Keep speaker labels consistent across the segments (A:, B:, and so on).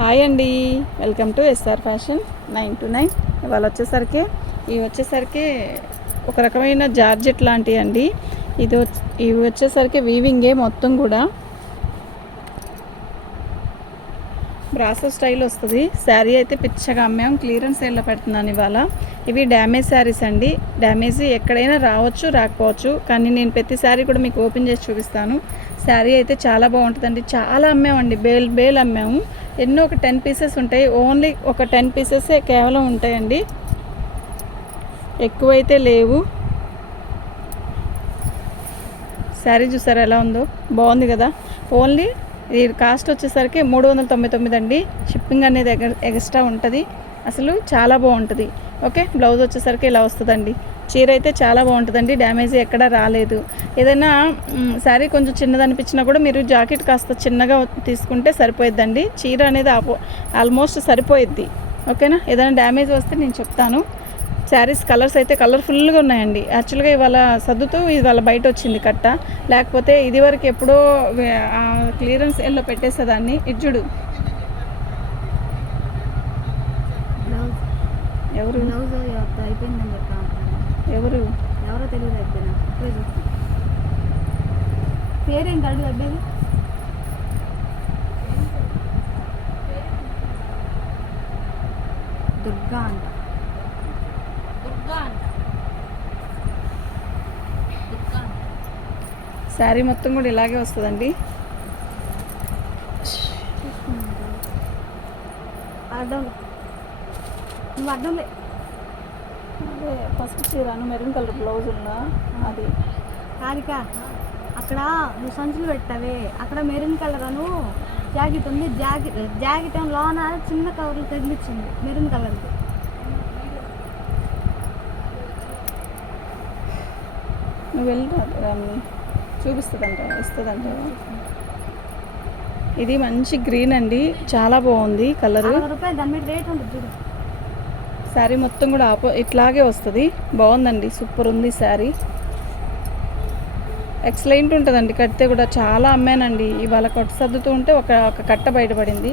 A: Hi అండి. Welcome to S R fashion nine two nine. ఇవాళ వచ్చేసరికి ఇవి వచ్చేసరికి ఒక రకమైన జార్జెట్ లాంటివి అండి. ఇది వచ్చి- ఇవి వచ్చేసరికి వీవింగే మొత్తం కూడా. బ్రాసో స్టైల్ వస్తుంది. శారీ అయితే పిచ్చగా అమ్మాం. క్లియరెన్స్ సేల్లో పెడుతున్నాను ఇవాళ. ఇవి డ్యామేజ్ శారీస్ అండి. డ్యామేజ్ ఎక్కడైనా రావచ్చు రాకపోవచ్చు. కానీ నేను ప్రతి శారీ కూడా మీకు ఓపెన్ చేసి చూపిస్తాను. శారీ అయితే చాలా బాగుంటుందండి. చాలా అమ్మామండి. బేల్ బేల్ అమ్మాము ఎన్నో ఒక టెన్ పీసెస్ ఉంటాయి. ఓన్లీ ఒక టెన్ పీసెసే కేవలం ఉంటాయండి. ఎక్కువైతే లేవు. శారీ చూసారా ఎలా ఉందో? బాగుంది కదా? ఓన్లీ ఇది కాస్ట్ వచ్చేసరికి మూడు వందల తొంభై తొమ్మిది అండి. షిప్పింగ్ అనేది ఎగ- ఎక్స్ట్రా ఉంటుంది. అసలు చాలా బాగుంటుంది. ఓకే బ్లౌజ్ వచ్చేసరికి ఇలా వస్తుందండి. చీర అయితే చాలా బాగుంటుందండి డ్యామేజ్ ఎక్కడా రాలేదు. ఏదైనా శారీ కొంచెం చిన్నది అనిపించినా కూడా మీరు జాకెట్ కాస్త చిన్నగా తీసుకుంటే సరిపోయిద్దండి. చీర అనేది ఆపో ఆల్మోస్ట్ సరిపోయిద్ది. ఓకేనా? ఏదైనా డ్యామేజ్ వస్తే నేను చెప్తాను. శారీస్ కలర్స్ అయితే కలర్ఫుల్గా ఉన్నాయండి. యాక్చువల్గా ఇవాళ సర్దుతూ ఇవాళ బయట వచ్చింది కట్ట. లేకపోతే ఇది వరకు ఎప్పుడో క్లియరెన్స్ ఎల్లో పెట్టేసేదాన్ని. ఇజ్జుడు ఎవరు?
B: అయిపోయిందని చెప్పా.
A: ఎవరు?
B: ఎవరో తెలియదు అయిపోయినా ఇప్పుడే చూస్తాను పేరేంటి అడుగు అబ్బాయి దుర్గా అంట.
A: శారీ మొత్తం కూడా ఇలాగే వస్తుందండి.
B: అర్థం. నువ్వు అర్థం లే
A: ఫస్ట్ చీరను మెరూన్ కలర్ బ్లౌజ్ ఉందా? అది.
B: హారిక అక్కడ నువ్వు సంచులు పెట్టావే. అక్కడ మెరూన్ కలర్ అను జాకెట్ ఉంది. జాకెట్ జాకెట్ లోన చిన్న కవర్లు తగిలిచ్చింది మెరూన్ కలర్ది.
A: నువ్వు వెళ్ళి రామ్ని చూపిస్తుందంట ఇస్తుందంట. ఇది మంచి గ్రీన్ అండి. చాలా బాగుంది కలరు.
B: రూపాయలు దాని మీద రేట్ ఉంటుంది చూడు.
A: శారీ మొత్తం కూడా ఆపో ఇట్లాగే వస్తుంది. బాగుందండి సూపర్ ఉంది శారీ. ఎక్సలెంట్ ఉంటుందండి కడితే కూడా చాలా అమ్మానండి ఇవాళ కొట్టు సర్దుతూ ఉంటే ఒక ఒక కట్ట బయటపడింది.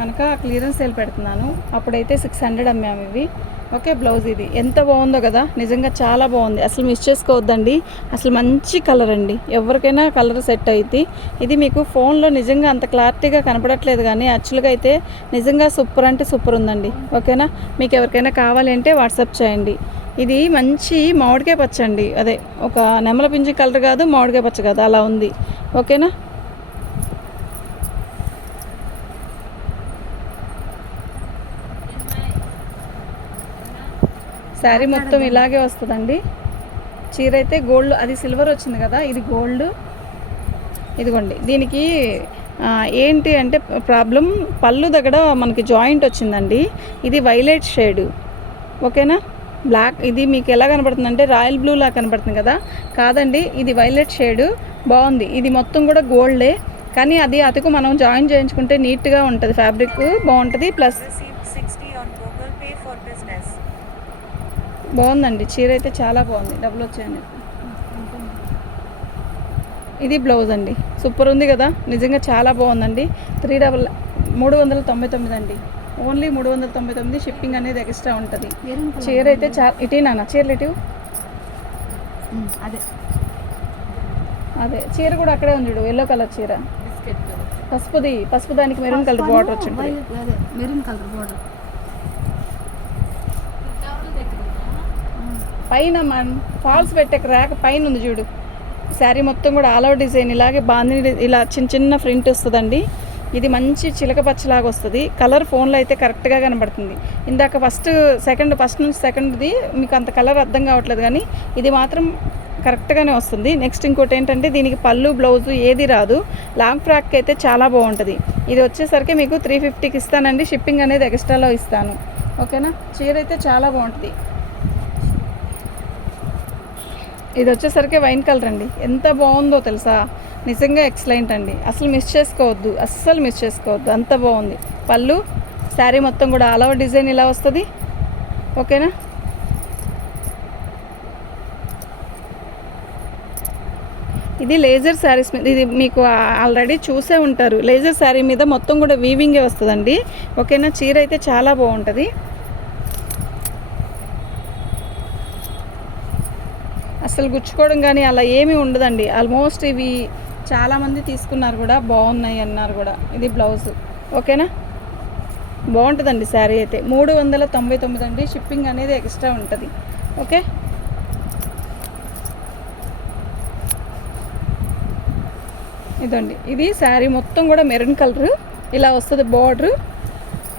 A: కనుక క్లియరెన్స్ సేల్ పెడుతున్నాను. అప్పుడైతే సిక్స్ హండ్రెడ్ అమ్మాము ఇవి. ఓకే బ్లౌజ్ ఇది. ఎంత బాగుందో కదా? నిజంగా చాలా బాగుంది. అసలు మిస్ చేసుకోవద్దండి. అసలు మంచి కలర్ అండి. ఎవరికైనా కలర్ సెట్ అయితే ఇది మీకు ఫోన్లో నిజంగా అంత క్లారిటీగా కనపడట్లేదు కానీ యాక్చువల్గా అయితే నిజంగా సూపర్ అంటే సూపర్ ఉందండి. ఓకేనా మీకు ఎవరికైనా కావాలి అంటే వాట్సాప్ చేయండి. ఇది మంచి మామిడికాయ పచ్చ అండి. అదే ఒక నెమల పింజి కలర్ కాదు మామిడికాయ పచ్చ కాదు. అలా ఉంది. ఓకేనా శారీ మొత్తం ఇలాగే వస్తుందండి. చీర అయితే గోల్డ్ అది సిల్వర్ వచ్చింది కదా ఇది గోల్డ్. ఇదిగోండి దీనికి ఏంటి అంటే ప్రాబ్లం పళ్ళు దగ్గర మనకి జాయింట్ వచ్చిందండి. ఇది వైలెట్ షేడ్. ఓకేనా? బ్లాక్ ఇది మీకు ఎలా కనబడుతుంది అంటే రాయల్ బ్లూ లా కనబడుతుంది కదా. కాదండి ఇది వైలెట్ షేడ్. బాగుంది. ఇది మొత్తం కూడా గోల్డే. కానీ అది అతుకు మనం జాయిన్ చేయించుకుంటే నీట్గా ఉంటుంది. ఫ్యాబ్రిక్ బాగుంటుంది. ప్లస్ బాగుందండి. చీర అయితే చాలా బాగుంది. డబ్బులు వచ్చాయండి ఇది బ్లౌజ్ అండి. సూపర్ ఉంది కదా. నిజంగా చాలా బాగుందండి. త్రీ డబల్ మూడు వందల తొంభై తొమ్మిది అండి. ఓన్లీ మూడు వందల తొంభై తొమ్మిది షిప్పింగ్ అనేది ఎక్స్ట్రా ఉంటుంది. చీర అయితే చా ఇటీనా చీరలు ఇటు
B: అదే.
A: అదే. చీర కూడా అక్కడే ఉంది చూడు ఎల్లో కలర్ చీర. పసుపుది పసుపు దానికి మెరూన్ కలర్ బార్డర్ వచ్చి ఉంటుంది
B: వైలెట్ అదే మెరూన్ కలర్ బోర్డర్
A: పైన మన ఫాల్స్ పెట్టే ర్యాక్ పైన ఉంది చూడు. శారీ మొత్తం కూడా ఆల్ ఓవర్ డిజైన్. ఇలాగే బాందిని ఇలా చిన్న చిన్న ప్రింట్ వస్తుందండి. ఇది మంచి చిలక పచ్చలాగా వస్తుంది. కలర్ ఫోన్లో అయితే కరెక్ట్గా కనబడుతుంది. ఇందాక ఫస్ట్ సెకండ్ ఫస్ట్ నుంచి సెకండ్ది మీకు అంత కలర్ అర్థం కావట్లేదు కానీ ఇది మాత్రం కరెక్ట్గానే వస్తుంది. నెక్స్ట్ ఇంకోటి ఏంటంటే దీనికి పళ్ళు బ్లౌజు ఏది రాదు. లాంగ్ ఫ్రాక్ అయితే చాలా బాగుంటుంది. ఇది వచ్చేసరికి మీకు త్రీ ఫిఫ్టీకి ఇస్తానండి. షిప్పింగ్ అనేది ఎక్స్ట్రాలో ఇస్తాను. ఓకేనా? చీర అయితే చాలా బాగుంటుంది. ఇది వచ్చేసరికి వైన్ కలర్ అండి. ఎంత బాగుందో తెలుసా? నిజంగా ఎక్సలెంట్ అండి. అసలు మిస్ చేసుకోవద్దు. అస్సలు మిస్ చేసుకోవద్దు. అంత బాగుంది. పళ్ళు శారీ మొత్తం కూడా ఆల్ ఓవర్ డిజైన్ ఇలా వస్తుంది. ఓకేనా? ఇది లేజర్ శారీస్ మీద ఇది మీకు ఆల్రెడీ చూసే ఉంటారు. లేజర్ శారీ మీద మొత్తం కూడా వీవింగే వస్తుందండి. ఓకేనా? చీర అయితే చాలా బాగుంటుంది. అసలు గుచ్చుకోవడం కానీ అలా ఏమీ ఉండదండి. ఆల్మోస్ట్ ఇవి చాలామంది తీసుకున్నారు కూడా బాగున్నాయి అన్నారు కూడా. ఇది బ్లౌజ్. ఓకేనా? బాగుంటుందండి శారీ అయితే. మూడు వందల తొంభై తొమ్మిది అండి. షిప్పింగ్ అనేది ఎక్స్ట్రా ఉంటుంది. ఓకే? ఇదండి. ఇది శారీ మొత్తం కూడా మెరూన్ కలర్. ఇలా వస్తుంది బార్డర్.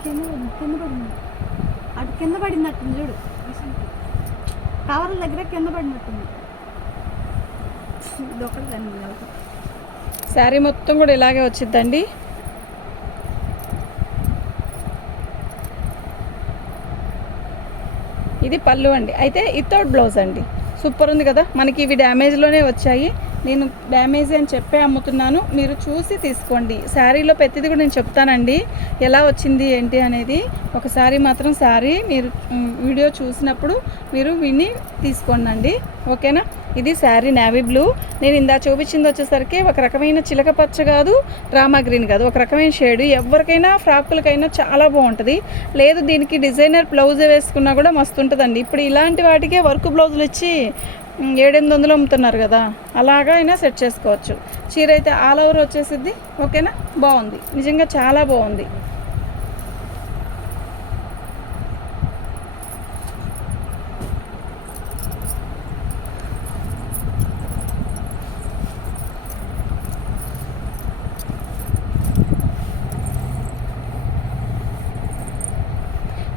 B: కింద పడింది కింద అటు కింద పడినట్టుంది చూడు. కవర్ల దగ్గర కింద పడినట్టుంది ఇది ఒకటి దాన్ని ఒకటి.
A: శారీ మొత్తం కూడా ఇలాగే వచ్చిద్దండి. ఇది పళ్ళు అండి. అయితే ఇతౌట్ బ్లౌజ్ అండి. సూపర్ ఉంది కదా? మనకి ఇవి డ్యామేజ్లోనే వచ్చాయి. నేను డ్యామేజ్ అని చెప్పే అమ్ముతున్నాను. మీరు చూసి తీసుకోండి. శారీలో ప్రతిదీ కూడా నేను చెప్తానండి. ఎలా వచ్చింది ఏంటి అనేది. ఒక శారీ మాత్రం శారీ మీరు వీడియో చూసినప్పుడు మీరు విని తీసుకోండి ఓకేనా? ఇది శారీ నావీ బ్లూ. నేను ఇందా చూపించింది వచ్చేసరికి ఒక రకమైన చిలక పచ్చ కాదు రామా గ్రీన్ కాదు. ఒక రకమైన షేడ్. ఎవరికైనా ఫ్రాకులకైనా చాలా బాగుంటుంది. లేదు దీనికి డిజైనర్ బ్లౌజ్ వేసుకున్నా కూడా మస్తు ఉంటుందండి ఇప్పుడు ఇలాంటి వాటికే వర్క్ బ్లౌజులు ఇచ్చి ఏడెనిమిది వందలు అమ్ముతున్నారు కదా. అలాగా అయినా సెట్ చేసుకోవచ్చు. చీర అయితే ఆల్ ఓవర్ వచ్చేసిద్ది. ఓకేనా? బాగుంది. నిజంగా చాలా బాగుంది.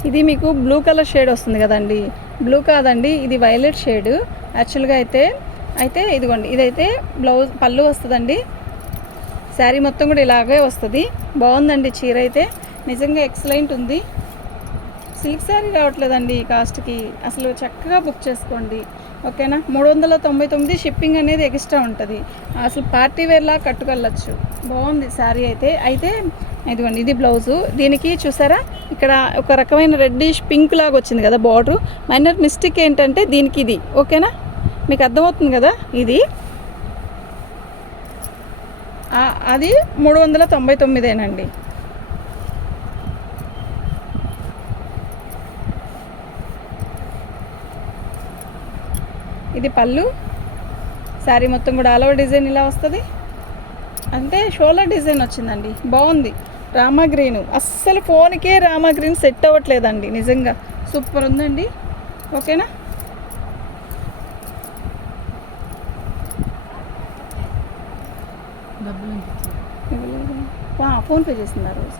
A: ఇది మీకు బ్లూ కలర్ షేడ్ వస్తుంది కదండి. బ్లూ కాదండి ఇది వైలెట్ షేడ్ యాక్చువల్గా అయితే అయితే ఇదిగోండి ఇదైతే బ్లౌజ్ పళ్ళు వస్తుందండి. శారీ మొత్తం కూడా ఇలాగే వస్తుంది. బాగుందండి చీర అయితే. నిజంగా ఎక్సలెంట్ ఉంది. సిల్క్ శారీ రావట్లేదండి ఈ కాస్ట్కి అసలు చక్కగా బుక్ చేసుకోండి. ఓకేనా మూడు వందల తొంభై తొమ్మిది షిప్పింగ్ అనేది ఎక్స్ట్రా ఉంటుంది. అసలు పార్టీ వేర్లా కట్టుకెళ్ళచ్చు. బాగుంది శారీ అయితే. అయితే ఇదిగోండి ఇది బ్లౌజు. దీనికి చూసారా? ఇక్కడ ఒక రకమైన రెడ్డిష్ పింక్ లాగా వచ్చింది కదా బార్డరు మైనర్ మిస్టేక్ ఏంటంటే దీనికి ఇది. ఓకేనా? మీకు అర్థమవుతుంది కదా ఇది? అది మూడు వందల తొంభై తొమ్మిదేనండి. ఇది పళ్ళు. శారీ మొత్తం కూడా ఆల్ ఓవర్ డిజైన్ ఇలా వస్తుంది. అంటే షోలర్ డిజైన్ వచ్చిందండి. బాగుంది. రామా గ్రీన్ అస్సలు ఫోన్కే రామా గ్రీన్ సెట్ అవ్వట్లేదండి నిజంగా. సూపర్ ఉందండి. ఓకేనా? ఫోన్పే చేసింది ఆ రోజు?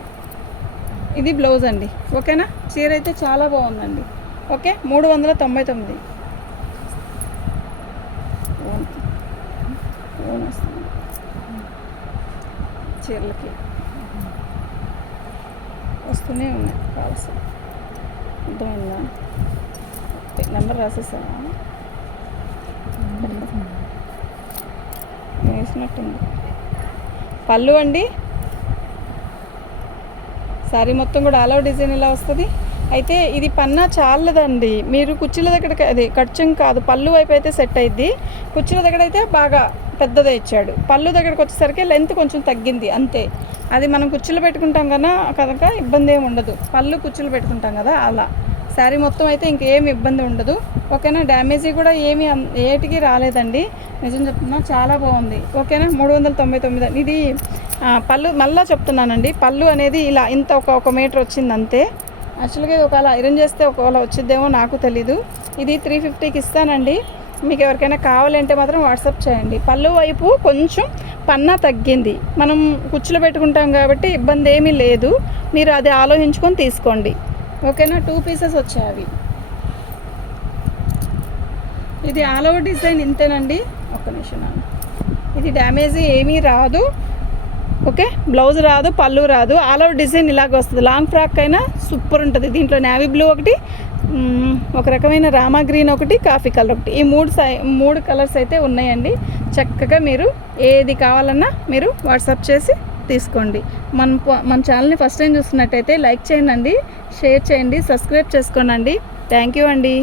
A: ఇది బ్లౌజ్ అండి. ఓకేనా? చీర అయితే చాలా బాగుందండి. ఓకే? మూడు వందల తొంభై తొమ్మిది. ఫోన్ వస్తుంది. చీరలకి. వస్తూనే ఉన్నాయి కాల్స్. అర్థమైందా? నెంబర్ రాసేసావా? వేసినట్టుంది. పళ్ళు అండి? శారీ మొత్తం కూడా ఆల్ డిజైన్ ఇలా వస్తుంది? అయితే ఇది పన్నా చాలదండి. మీరు కుర్చీల దగ్గర అది ఖర్చం కాదు పళ్ళు వైపు అయితే సెట్ అయింది కుర్చీల దగ్గర అయితే బాగా పెద్దదే ఇచ్చాడు. పళ్ళు దగ్గరకు వచ్చేసరికి లెంత్ కొంచెం తగ్గింది అంతే. అది మనం కుర్చీలు పెట్టుకుంటాం కదా కనుక ఇబ్బంది ఏమి ఉండదు. పళ్ళు కుర్చీలు పెట్టుకుంటాం కదా అలా. శారీ మొత్తం అయితే ఇంకేం ఇబ్బంది ఉండదు. ఓకేనా? డ్యామేజీ కూడా ఏమీ అం- ఏటికి రాలేదండి. నిజం చెప్తున్నా చాలా బాగుంది. ఓకేనా? మూడు వందల తొంభై తొమ్మిది ఇది పళ్ళు మళ్ళీ చెప్తున్నానండి. పళ్ళు అనేది ఇలా ఇంత ఒక ఒక మీటర్ వచ్చింది అంతే యాక్చువల్గా ఇది ఒకవేళ ఐరన్ చేస్తే ఒకవేళ వచ్చిద్దేమో నాకు తెలీదు. ఇది త్రీ ఫిఫ్టీకి ఇస్తానండి. మీకు ఎవరికైనా కావాలంటే మాత్రం వాట్సాప్ చేయండి. పళ్ళు వైపు కొంచెం పన్నా తగ్గింది. మనం కుచ్చులు పెట్టుకుంటాం కాబట్టి ఇబ్బంది ఏమీ లేదు. మీరు అది ఆలోచించుకొని తీసుకోండి. ఓకేనా? టూ పీసెస్ వచ్చాయి అవి. ఇది ఆల్ ఓవర్ డిజైన్ ఇంతేనండి. ఒక్క నిమిషం ఇది డ్యామేజ్ ఏమీ రాదు. ఓకే? బ్లౌజ్ రాదు పళ్ళు రాదు. ఆల్ ఓవర్ డిజైన్ ఇలాగ వస్తుంది. లాంగ్ ఫ్రాక్ అయినా సూపర్ ఉంటుంది. దీంట్లో నేవీ బ్లూ ఒకటి ఒక రకమైన రామా గ్రీన్ ఒకటి కాఫీ కలర్ ఒకటి. ఈ మూడు సై మూడు కలర్స్ అయితే ఉన్నాయండి. చక్కగా మీరు ఏది కావాలన్నా మీరు వాట్సాప్ చేసి తీసుకోండి. మన మన ఛానల్ని ఫస్ట్ టైం చూస్తున్నట్టయితే లైక్ చేయండి షేర్ చేయండి సబ్స్క్రైబ్ చేసుకోండి థ్యాంక్ యూ అండి.